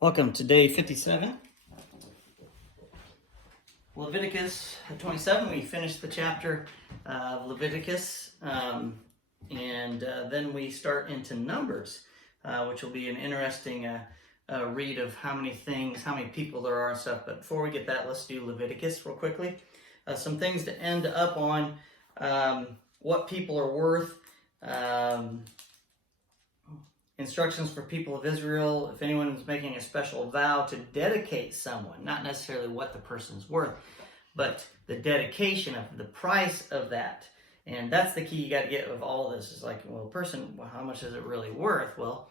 Welcome to day 57. Leviticus 27. We finished the chapter of Leviticus, and then we start into Numbers, which will be an interesting read of how many things, how many people there are and stuff. But before we get that, let's do Leviticus real quickly. Some things to end up on, what people are worth, instructions for people of Israel, if anyone is making a special vow to dedicate someone, not necessarily what the person's worth, but the dedication of the price of that. And that's the key you got to get with all this. Is like, well, how much is it really worth? Well,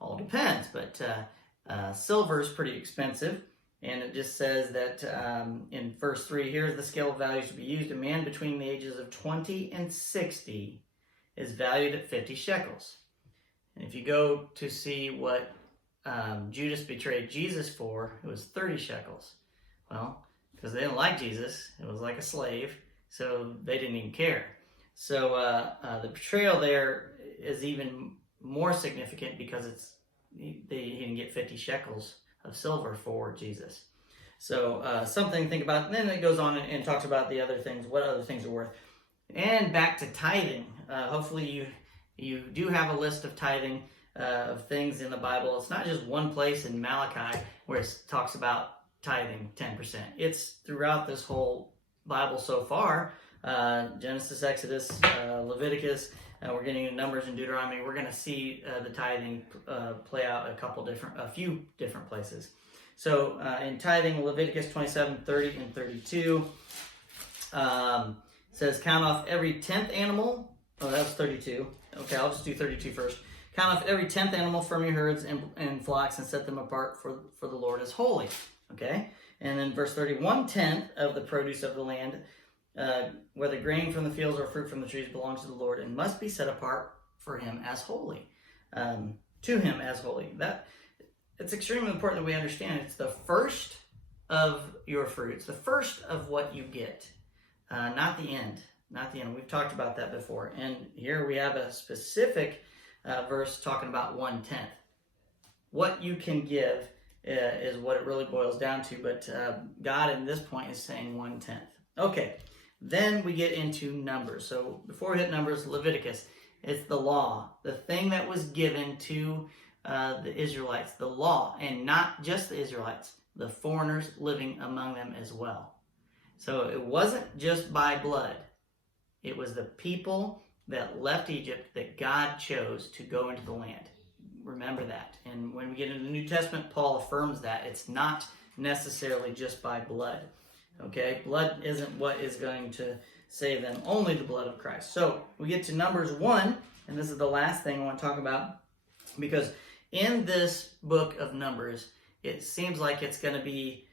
all depends, but silver is pretty expensive. And it just says that in verse 3, here's the scale of values to be used. A man between the ages of 20 and 60 is valued at 50 shekels. And if you go to see what Judas betrayed Jesus for, it was 30 shekels. Well, because they didn't like Jesus, it was like a slave, so they didn't even care. So the betrayal there is even more significant because he didn't get 50 shekels of silver for Jesus. So something to think about. And then it goes on and talks about the other things, what other things are worth. And back to tithing. Hopefully you do have a list of tithing of things in the Bible. It's not just one place in Malachi where it talks about tithing 10%. It's throughout this whole Bible so far. Genesis, Exodus, Leviticus, we're getting into Numbers and Deuteronomy. We're going to see the tithing play out a few different places. So in tithing, Leviticus 27, 30, and 32 says, count off every 10th animal. Oh, that was 32. Okay, I'll just do 32 first. Count off every 10th animal from your herds and flocks and set them apart for the Lord as holy. Okay? And then verse 30, 1/10 of the produce of the land, whether grain from the fields or fruit from the trees, belongs to the Lord and must be set apart for him as holy. To him as holy. It's extremely important that we understand it's the first of your fruits, the first of what you get, not the end. Not the end. We've talked about that before. And here we have a specific verse talking about 1/10. What you can give is what it really boils down to. But God at this point is saying 1/10. Okay. Then we get into Numbers. So before we hit Numbers, Leviticus, it's the law. The thing that was given to the Israelites. The law. And not just the Israelites. The foreigners living among them as well. So it wasn't just by blood. It was the people that left Egypt that God chose to go into the land. Remember that. And when we get into the New Testament, Paul affirms that. It's not necessarily just by blood. Okay? Blood isn't what is going to save them. Only the blood of Christ. So we get to Numbers 1, and this is the last thing I want to talk about. Because in this book of Numbers, it seems like it's going to be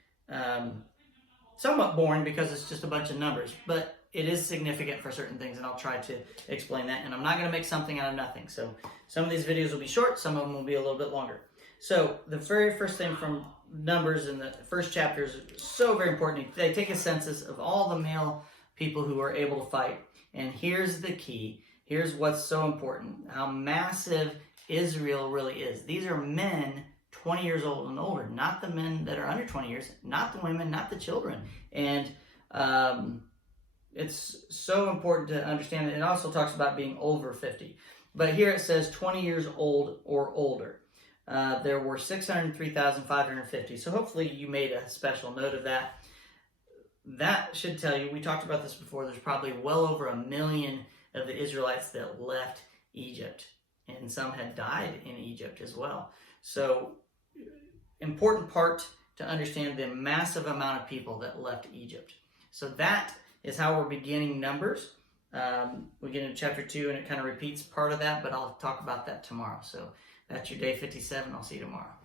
somewhat boring because it's just a bunch of numbers. But it is significant for certain things, and I'll try to explain that. And I'm not going to make something out of nothing. So some of these videos will be short, some of them will be a little bit longer. So the very first thing from Numbers in the first chapter is so very important. They take a census of all the male people who are able to fight. And here's the key. Here's what's so important. How massive Israel really is. These are men 20 years old and older, not the men that are under 20 years, not the women, not the children. And it's so important to understand that. It also talks about being over 50. But here it says 20 years old or older. There were 603,550. So hopefully you made a special note of that. That should tell you, we talked about this before, there's probably well over 1 million of the Israelites that left Egypt. And some had died in Egypt as well. So important part to understand the massive amount of people that left Egypt. So that is how we're beginning Numbers. We get into chapter 2 and it kind of repeats part of that, but I'll talk about that tomorrow. So that's your day 57. I'll see you tomorrow.